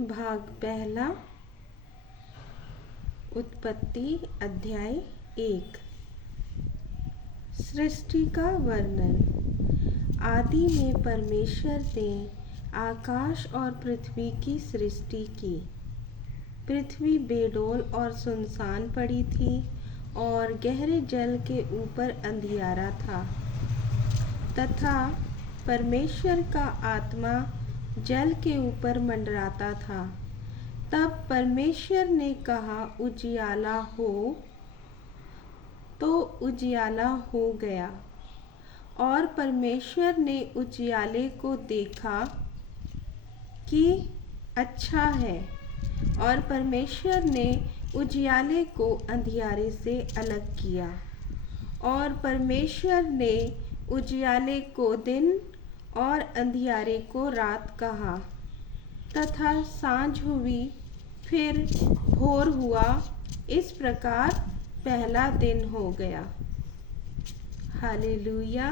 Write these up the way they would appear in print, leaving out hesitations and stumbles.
भाग पहला। उत्पत्ति अध्याय 1। सृष्टि का वर्णन। आदि में परमेश्वर ने आकाश और पृथ्वी की सृष्टि की। पृथ्वी बेडौल और सुनसान पड़ी थी और गहरे जल के ऊपर अंधियारा था, तथा परमेश्वर का आत्मा जल के ऊपर मंडराता था। तब परमेश्वर ने कहा, उजियाला हो, तो उजियाला हो गया। और परमेश्वर ने उजियाले को देखा कि अच्छा है, और परमेश्वर ने उजियाले को अंधियारे से अलग किया। और परमेश्वर ने उजियाले को दिन और अंधियारे को रात कहा। तथा सांझ हुई, फिर भोर हुआ। इस प्रकार पहला दिन हो गया। हालेलुया,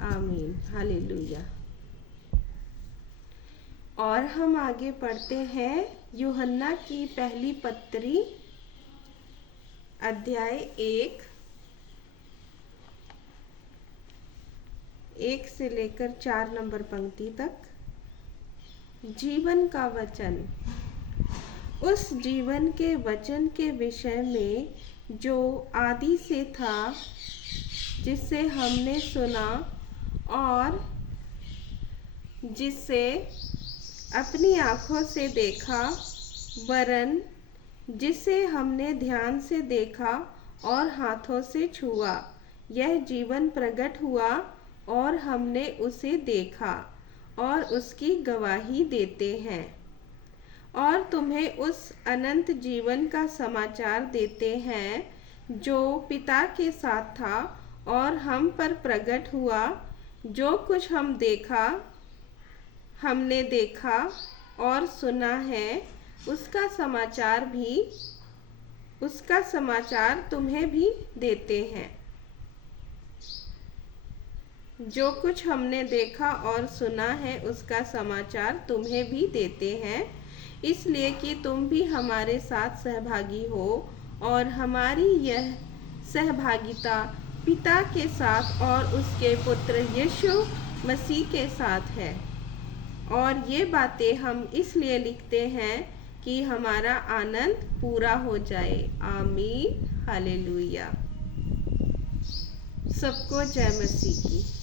आमीन, हालेलुया। और हम आगे पढ़ते हैं यूहन्ना की पहली पत्री अध्याय 1 से लेकर 4 नंबर पंक्ति तक। जीवन का वचन। उस जीवन के वचन के विषय में जो आदि से था, जिसे हमने सुना और जिसे अपनी आँखों से देखा, वरन जिसे हमने ध्यान से देखा और हाथों से छुआ। यह जीवन प्रकट हुआ और हमने उसे देखा और उसकी गवाही देते हैं। और तुम्हें उस अनंत जीवन का समाचार देते हैं, जो पिता के साथ था और हम पर प्रकट हुआ। जो कुछ हमने देखा और सुना है, उसका समाचार तुम्हें भी देते हैं। जो कुछ हमने देखा और सुना है, उसका समाचार तुम्हें भी देते हैं, इसलिए कि तुम भी हमारे साथ सहभागी हो। और हमारी यह सहभागिता पिता के साथ और उसके पुत्र यीशु मसीह के साथ है। और ये बातें हम इसलिए लिखते हैं कि हमारा आनंद पूरा हो जाए। आमीन, हालेलुया। सबको जय मसीह की।